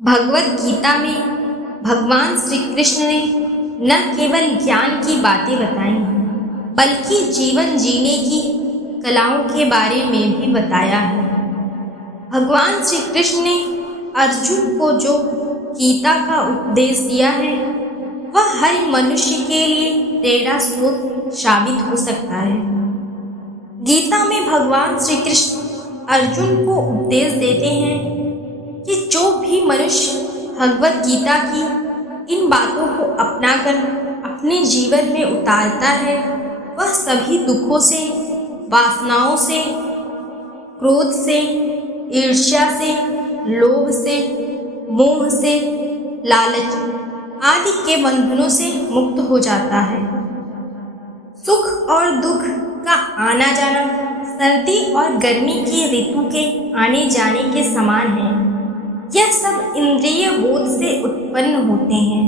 भगवत गीता में भगवान श्री कृष्ण ने न केवल ज्ञान की बातें बताई बल्कि जीवन जीने की कलाओं के बारे में भी बताया है। भगवान श्री कृष्ण ने अर्जुन को जो गीता का उपदेश दिया है वह हर मनुष्य के लिए प्रेरणा स्रोत साबित हो सकता है। गीता में भगवान श्री कृष्ण अर्जुन को उपदेश देते हैं कि जो भी मनुष्य भगवत गीता की इन बातों को अपनाकर अपने जीवन में उतारता है वह सभी दुखों से, वासनाओं से, क्रोध से, ईर्ष्या से, लोभ से, मोह से, लालच आदि के बंधनों से मुक्त हो जाता है। सुख और दुख का आना जाना सर्दी और गर्मी की ऋतु के आने जाने के समान है। यह सब इंद्रिय बोध से उत्पन्न होते हैं।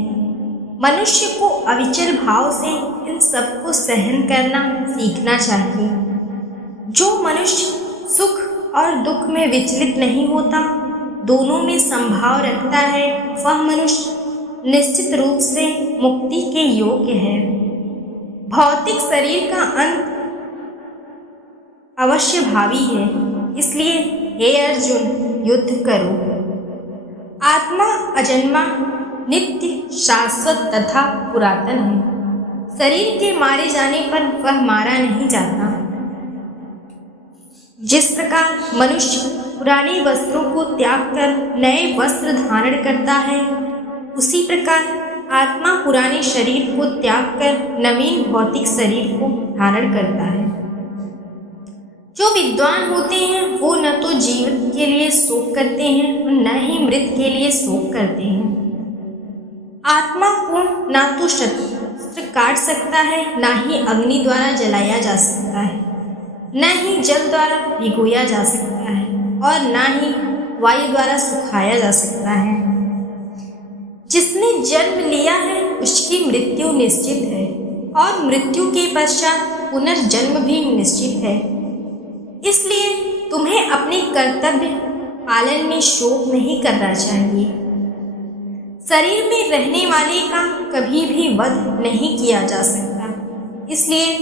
मनुष्य को अविचल भाव से इन सब को सहन करना सीखना चाहिए। जो मनुष्य सुख और दुख में विचलित नहीं होता, दोनों में संभाव रखता है, वह मनुष्य निश्चित रूप से मुक्ति के योग्य है। भौतिक शरीर का अंत अवश्य भावी है, इसलिए हे अर्जुन युद्ध करो। आत्मा अजन्मा, नित्य, शाश्वत तथा पुरातन है। शरीर के मारे जाने पर वह मारा नहीं जाता। जिस प्रकार मनुष्य पुराने वस्त्रों को त्याग कर नए वस्त्र धारण करता है, उसी प्रकार आत्मा पुराने शरीर को त्याग कर नवीन भौतिक शरीर को धारण करता है। जो विद्वान होते हैं वो न तो जीवन के लिए शोक करते हैं और न ही मृत के लिए शोक करते हैं। आत्मा को न तो शस्त्र काट सकता है, न ही अग्नि द्वारा जलाया जा सकता है, न ही जल द्वारा भिगोया जा सकता है और न ही वायु द्वारा सुखाया जा सकता है। जिसने जन्म लिया है उसकी मृत्यु निश्चित है और मृत्यु के पश्चात पुनर्जन्म भी निश्चित है। इसलिए तुम्हें अपने कर्तव्य पालन में शोक नहीं करना चाहिए। शरीर में रहने वाले का कभी भी वध नहीं किया जा सकता, इसलिए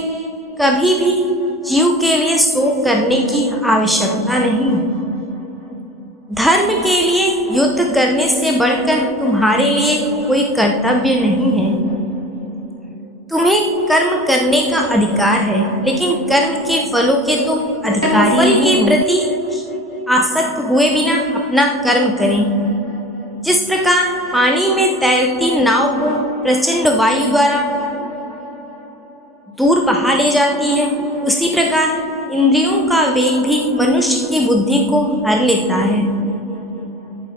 कभी भी जीव के लिए शोक करने की आवश्यकता नहीं। धर्म के लिए युद्ध करने से बढ़कर तुम्हारे लिए कोई कर्तव्य नहीं है। तुम्हें कर्म करने का अधिकार है, लेकिन कर्म के फलों के तो अधिकारी फल के प्रति आसक्त हुए बिना अपना कर्म करें। जिस प्रकार पानी में तैरती नाव को प्रचंड वायु द्वारा दूर बहा ले जाती है, उसी प्रकार इंद्रियों का वेग भी मनुष्य की बुद्धि को हर लेता है।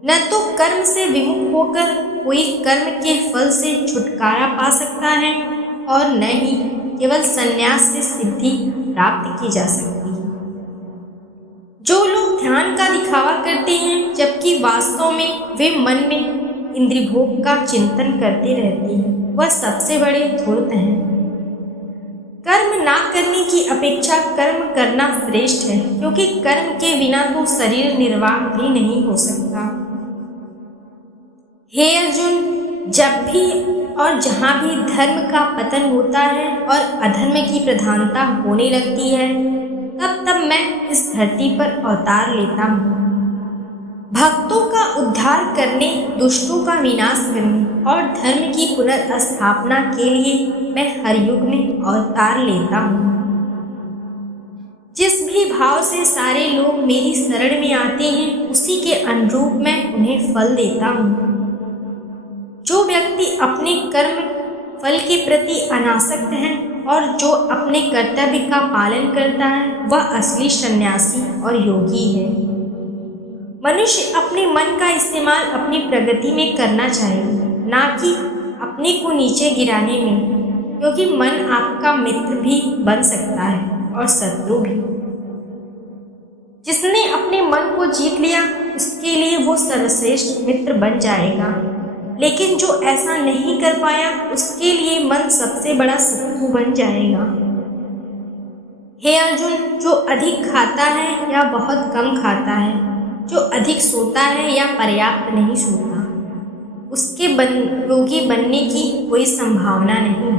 न तो कर्म से विमुख होकर कोई कर्म के फल से छुटकारा पा सकता है और न ही केवल संन्यास से सिद्धि प्राप्त की जा सकती है। जो लोग ध्यान का दिखावा करते हैं जबकि वास्तव में वे मन में इंद्रिय भोग का चिंतन करते रहते हैं, वह सबसे बड़े धूर्त हैं। कर्म ना करने की अपेक्षा कर्म करना श्रेष्ठ है, क्योंकि कर्म के बिना तो शरीर निर्वाह भी नहीं हो सकता। हे अर्जुन, जब भी और जहाँ भी धर्म का पतन होता है और अधर्म की प्रधानता होने लगती है, तब तब मैं इस धरती पर अवतार लेता हूँ। भक्तों का उद्धार करने, दुष्टों का विनाश करने और धर्म की पुनर्स्थापना के लिए मैं हर युग में अवतार लेता हूँ। जिस भी भाव से सारे लोग मेरी शरण में आते हैं, उसी के अनुरूप मैं उन्हें फल देता हूँ। जो व्यक्ति अपने कर्म फल के प्रति अनासक्त है और जो अपने कर्तव्य का पालन करता है, वह असली सन्यासी और योगी है। मनुष्य अपने मन का इस्तेमाल अपनी प्रगति में करना चाहिए, ना कि अपने को नीचे गिराने में, क्योंकि मन आपका मित्र भी बन सकता है और शत्रु भी। जिसने अपने मन को जीत लिया उसके लिए वो सर्वश्रेष्ठ मित्र बन जाएगा, लेकिन जो ऐसा नहीं कर पाया उसके लिए मन सबसे बड़ा शत्रु बन जाएगा। हे अर्जुन, जो अधिक खाता है या बहुत कम खाता है, जो अधिक सोता है या पर्याप्त नहीं सोता, उसके योगी बनने की कोई संभावना नहीं।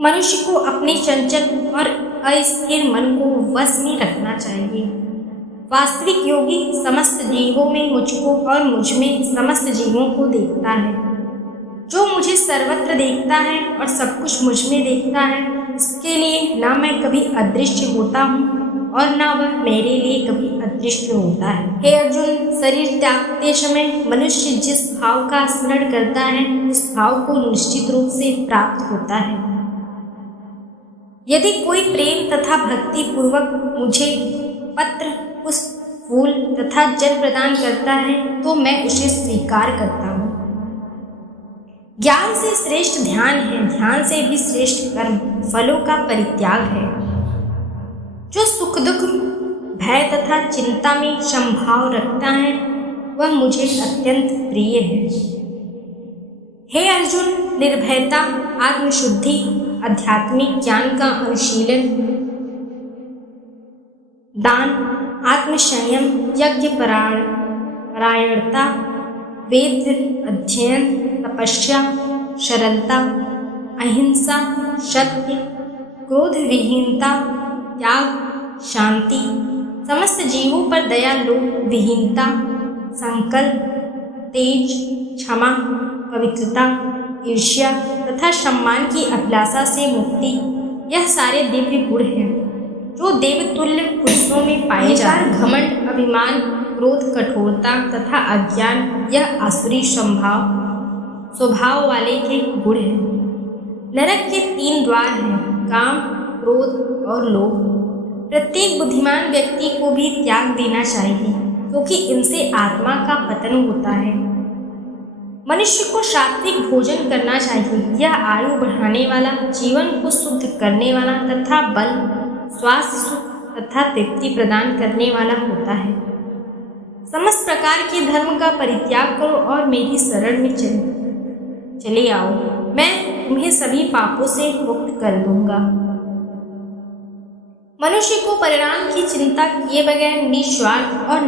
मनुष्य को अपने चंचल और अस्थिर मन को वश में रखना चाहिए। वास्तविक योगी समस्त जीवों में मुझको और मुझ में समस्त जीवों को देखता है। जो मुझे सर्वत्र देखता है और सब कुछ मुझ में देखता है, इसके लिए ना मैं कभी अदृश्य होता हूँ और ना वह मेरे लिए कभी अदृश्य होता है। हे अर्जुन, शरीर त्यागते समय मनुष्य जिस भाव का स्मरण करता है, उस भाव को निश्चित रूप से प्राप्त होता है। यदि कोई प्रेम तथा भक्ति पूर्वक मुझे पत्र, पुष्प, फूल तथा जल प्रदान करता है तो मैं उसे स्वीकार करता हूँ। ज्ञान से श्रेष्ठ ध्यान है, ध्यान से भी श्रेष्ठ कर्म फलों का परित्याग है। जो सुख दुख, भय तथा चिंता में समभाव रखता है, वह मुझे अत्यंत प्रिय है। हे अर्जुन, निर्भयता, आत्मशुद्धि, आध्यात्मिक ज्ञान का अनुशीलन, दान, आत्मसंयम, यज्ञ परायणता, वेद अध्ययन, तपस्या, सरलता, अहिंसा, सत्य, क्रोध विहीनता, त्याग, शांति, समस्त जीवों पर दया, लोभ विहीनता, संकल्प, तेज, क्षमा, पवित्रता, ईर्ष्या तथा सम्मान की अभिलाषा से मुक्ति, यह सारे दिव्य गुण हैं जो देवतुल्य पुरुषों में पाए जाते हैं। घमंड, अभिमान, क्रोध, कठोरता तथा अज्ञान, यह आसुरी स्वभाव वाले के गुण हैं। नरक के 3 द्वार हैं, काम, क्रोध और लोभ। प्रत्येक बुद्धिमान व्यक्ति को भी त्याग देना चाहिए, क्योंकि इनसे आत्मा का पतन होता है। मनुष्य को सात्विक भोजन करना चाहिए। यह आयु बढ़ाने वाला, जीवन को शुद्ध करने वाला तथा बल, स्वास्थ्य, सुख तथा तृप्ति प्रदान करने वाला होता है। समस्त प्रकार के धर्म का परित्याग करो और मेरी शरण में चले आओ। मैं तुम्हें सभी पापों से मुक्त कर दूंगा। मनुष्य को परिणाम की चिंता किए बगैर निस्वार्थ और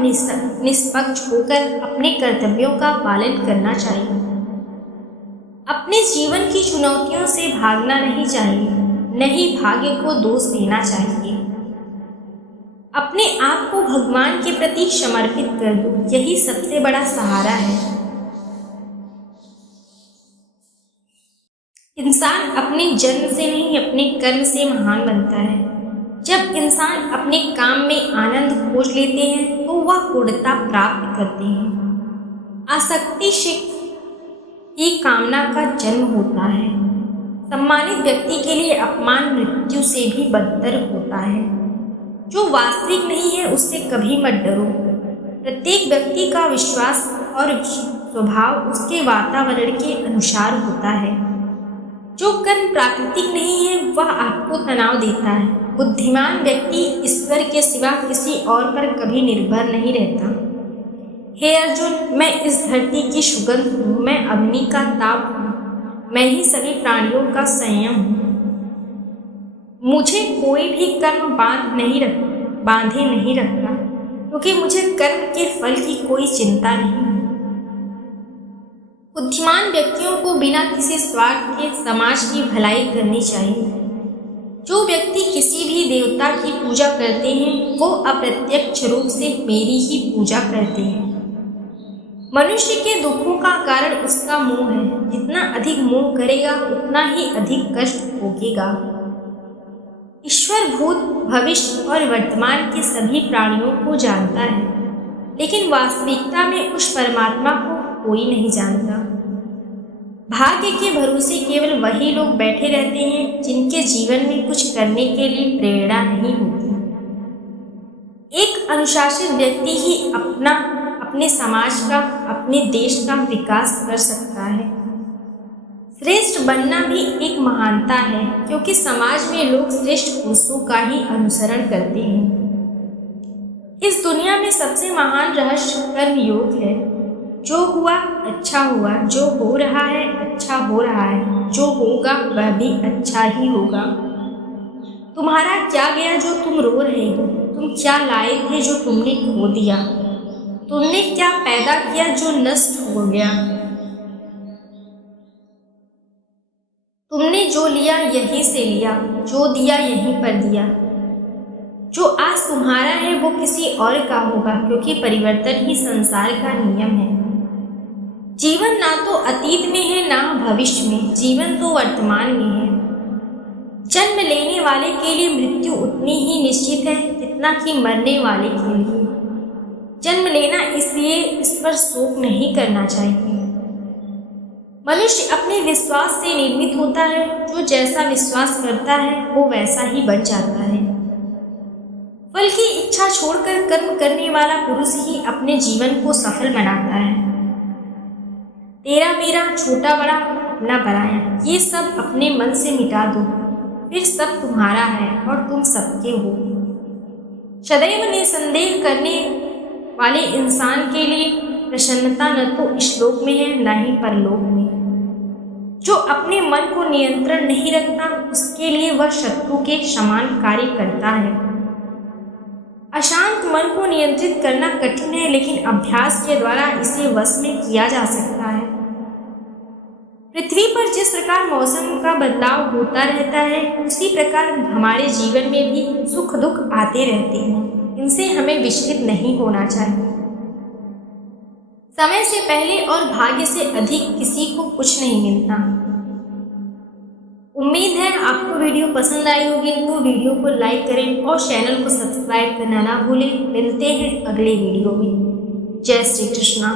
निष्पक्ष होकर अपने कर्तव्यों का पालन करना चाहिए। अपने जीवन की चुनौतियों से भागना नहीं चाहिए, न ही भाग्य को दोष देना चाहिए। अपने आप को भगवान के प्रति समर्पित कर दो, यही सबसे बड़ा सहारा है। इंसान अपने जन्म से नहीं, अपने कर्म से महान बनता है। जब इंसान अपने काम में आनंद खोज लेते हैं तो वह पूर्णता प्राप्त करते हैं। आसक्ति से ही कामना का जन्म होता है। सम्मानित व्यक्ति के लिए अपमान मृत्यु से भी बदतर होता है। जो वास्तविक नहीं है उससे कभी मत डरो। प्रत्येक व्यक्ति का विश्वास और स्वभाव उसके वातावरण के अनुसार होता है। जो कर्म प्राकृतिक नहीं है वह आपको तनाव देता है। बुद्धिमान व्यक्ति ईश्वर के सिवा किसी और पर कभी निर्भर नहीं रहता। हे अर्जुन, मैं इस धरती की सुगंध हूँ, मैं अग्नि का ताप हूँ, मैं ही सभी प्राणियों का संयम हूँ। मुझे कोई भी कर्म बांधे नहीं रखता, क्योंकि मुझे कर्म के फल की कोई चिंता नहीं। बुद्धिमान व्यक्तियों को बिना किसी स्वार्थ के समाज की भलाई करनी चाहिए। जो व्यक्ति किसी भी देवता की पूजा करते हैं वो अप्रत्यक्ष रूप से मेरी ही पूजा करते हैं। मनुष्य के दुखों का कारण उसका मोह है। जितना अधिक मोह करेगा उतना ही अधिक कष्ट भोगेगा। ईश्वर भूत, भविष्य और वर्तमान के सभी प्राणियों को जानता है, लेकिन वास्तविकता में उस परमात्मा को कोई नहीं जानता। भाग्य के भरोसे केवल वही लोग बैठे रहते हैं जिनके जीवन में कुछ करने के लिए प्रेरणा नहीं होती। एक अनुशासित व्यक्ति ही अपने समाज का, अपने देश का विकास कर सकता है। श्रेष्ठ बनना भी एक महानता है, क्योंकि समाज में लोग श्रेष्ठ पुरुषों का ही अनुसरण करते हैं। इस दुनिया में सबसे महान रहस्य कर्म योग है। जो हुआ अच्छा हुआ, जो हो रहा है अच्छा हो रहा है, जो होगा वह भी अच्छा ही होगा। तुम्हारा क्या गया जो तुम रो रहे हो? तुम क्या लाए थे जो तुमने खो दिया? तुमने क्या पैदा किया जो नष्ट हो गया? तुमने जो लिया यहीं से लिया, जो दिया यहीं पर दिया। जो आज तुम्हारा है वो किसी और का होगा, क्योंकि परिवर्तन ही संसार का नियम है। जीवन ना तो अतीत में है ना भविष्य में, जीवन तो वर्तमान में है। जन्म लेने वाले के लिए मृत्यु उतनी ही निश्चित है जितना कि मरने वाले के लिए। जन्म लेना इसलिए इस पर शोक नहीं करना चाहिए। मनुष्य अपने विश्वास से निर्मित होता है। जो जैसा विश्वास करता है वो वैसा ही बन जाता है। फल की इच्छा छोड़कर कर्म करने वाला पुरुष ही अपने जीवन को सफल बनाता है। तेरा मेरा, छोटा बड़ा, अपना पराया, ये सब अपने मन से मिटा दो, फिर सब तुम्हारा है और तुम सबके हो। सदैव निसंदेह करने वाले इंसान के लिए प्रसन्नता न तो श्लोक में है न ही परलोक में। जो अपने मन को नियंत्रण नहीं रखता उसके लिए वह शत्रु के समान कार्य करता है। अशांत मन को नियंत्रित करना कठिन है, लेकिन अभ्यास के द्वारा इसे वश में किया जा सकता है। पृथ्वी पर जिस प्रकार मौसम का बदलाव होता रहता है, उसी प्रकार हमारे जीवन में भी सुख दुख आते रहते हैं। इनसे हमें विचलित नहीं होना चाहिए। समय से पहले और भाग्य से अधिक किसी को कुछ नहीं मिलता। उम्मीद है आपको वीडियो पसंद आई होगी, तो वीडियो को लाइक करें और चैनल को सब्सक्राइब करना ना भूलें। मिलते हैं अगले वीडियो में। जय श्री कृष्णा।